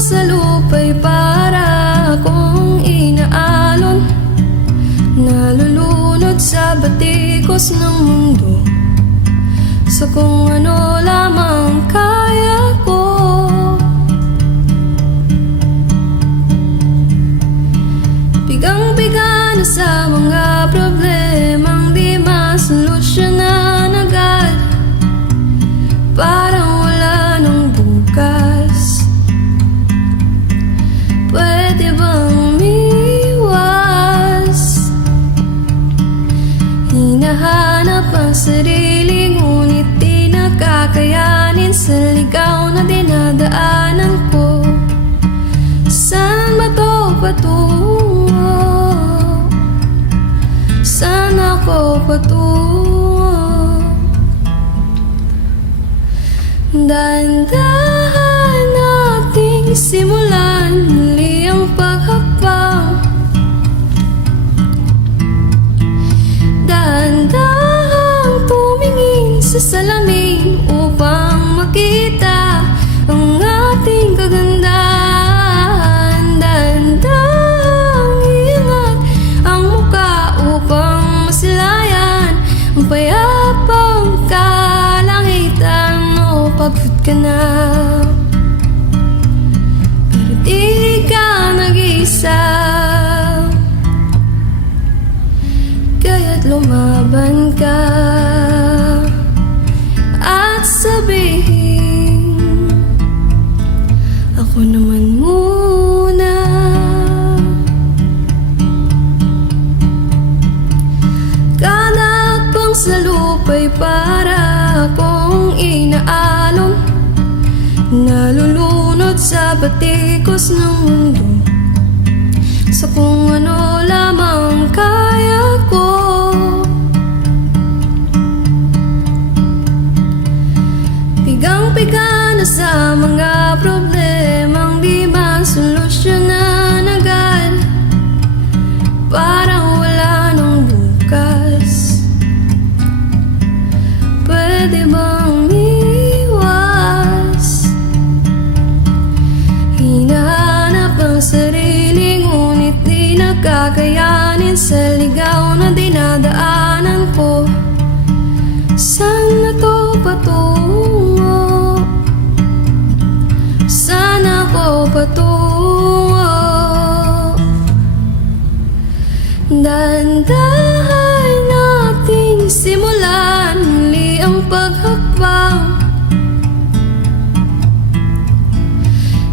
sa lupa'y para akong inaalon, nalulunod sa batikos ng mundo, sa kung ano lamang kaya ko. Bigang-biga na sa mga problemang di masolusyonan agad, parang wala nang bukas. Pwede bang umiwas? Hinahanap ang sarili, ngunit di nakakayanin sa ligaw na dinadaanan ko. Saan ba to patungo? Saan ako patungo? Dahan-dahan nating simulan muli ang paghakbang. Dahan-dahang tumingin sa salamin upang makita ang ating kagandahan. Dahan-dahang iangat ang muka upang masilayan ang payapang kalangitan. Pagod ka na, pero di ka nag-iisa, kaya't lumaban ka at sabihin, ako naman muna. Kada hakbang sa lupa'y para akong inaalon, nalulunod sa batikos ng mundo, sa kung ano lamang kaya ko. Pigang-piga na sa mga problemang di masolusyonan agad, parang wala nang bukas. Pwede bang iwas? Hinahanap ang sarili, ngunit di nakakayanin sa ligaw na dinadaanan ko. Saan na to patungo? Saan ako patungo? Dahan-dahan nating simulan muli ang paghakbang.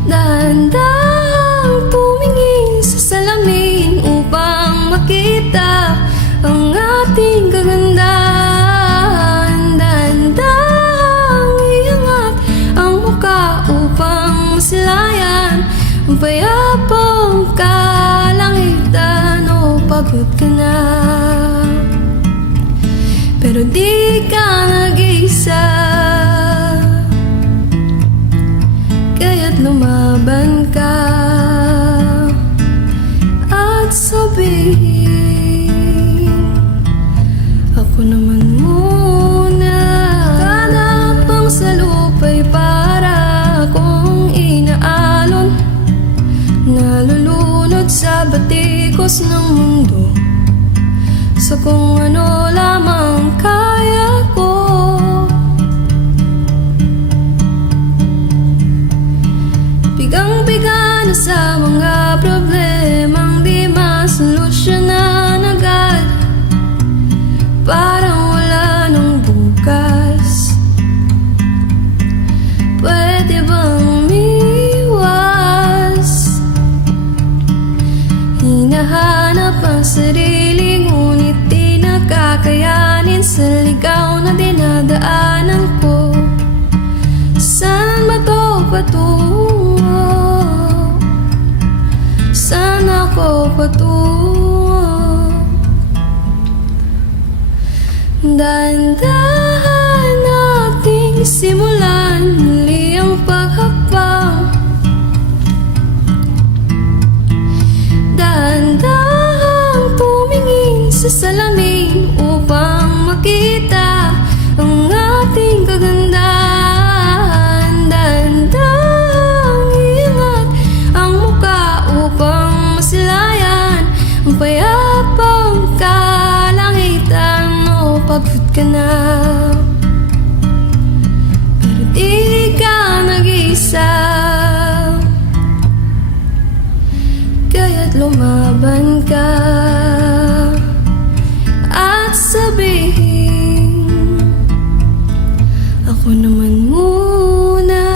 Dahan-dahang tumingin sa salamin upang makita ang ating kagandahan. Dahan-dahang iangat ang muka upang masilayan ang payapang kalangitan. Pagod ka na, pero di ka nag-iisa, kaya't lumaban ka at sabihin, ako naman muna. Kada hakbang sa lupa'y para akong inaalon, nalulunod sa batikos ng mundo, sa kung ano lamang kaya ko. Bigang-biga na sa mga problemang di masolusyonan agad, parang wala nang bukas. Pwede bang umiwas? Hinahanap ang sarili, ngunit di nakakayanin sa ligaw na dinadaanan ko. Saan ba to patungo? Saan ako patungo? Dahan-dahan nating simulan muli ang paghakbang. Dahan-dahang tumingin sa salamin upang makita ang ating kagandahan. Dahan-dahang iangat pagod ka na. Pero di ka nag-iisa, kaya't lumaban ka at sabihin, ako naman muna.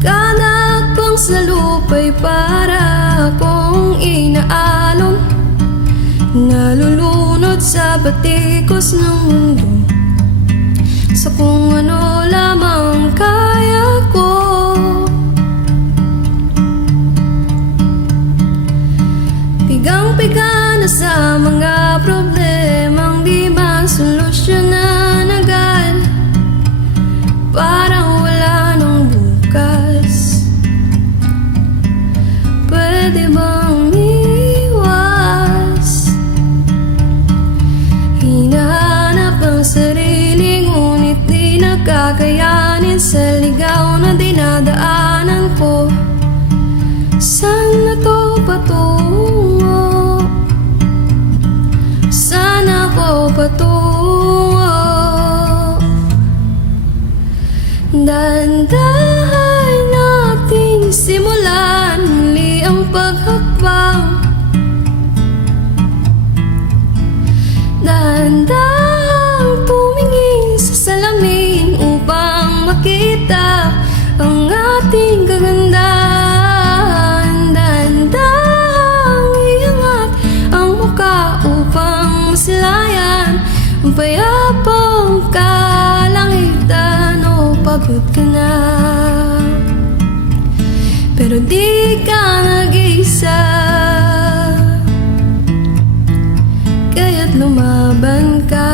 Kanak pang sa lupa'y para akong inaalon, nalulunod sa batikos ng mundo, sa kung ano lamang kaya ko. Pigang-piga na sa mga problemang di masolusyonan agad, parang wala nang bukas. Pwede bang iwas? Hinahanap ang sarili, ngunit di nakakayanin sa ligaw na dinadaanan ko. Saan na to patungo? Saan ako patungo? Dahan-dahan nating simulan muli ang paghakbang. Dahan-dahang tumingin sa salamin upang makita ang ating kagandahan. Dahan-dahang iangat ang muka upang masilayan ang payapang kalangitan. O pagod ka na, pero di ka nag-iisa, kaya't lumaban ka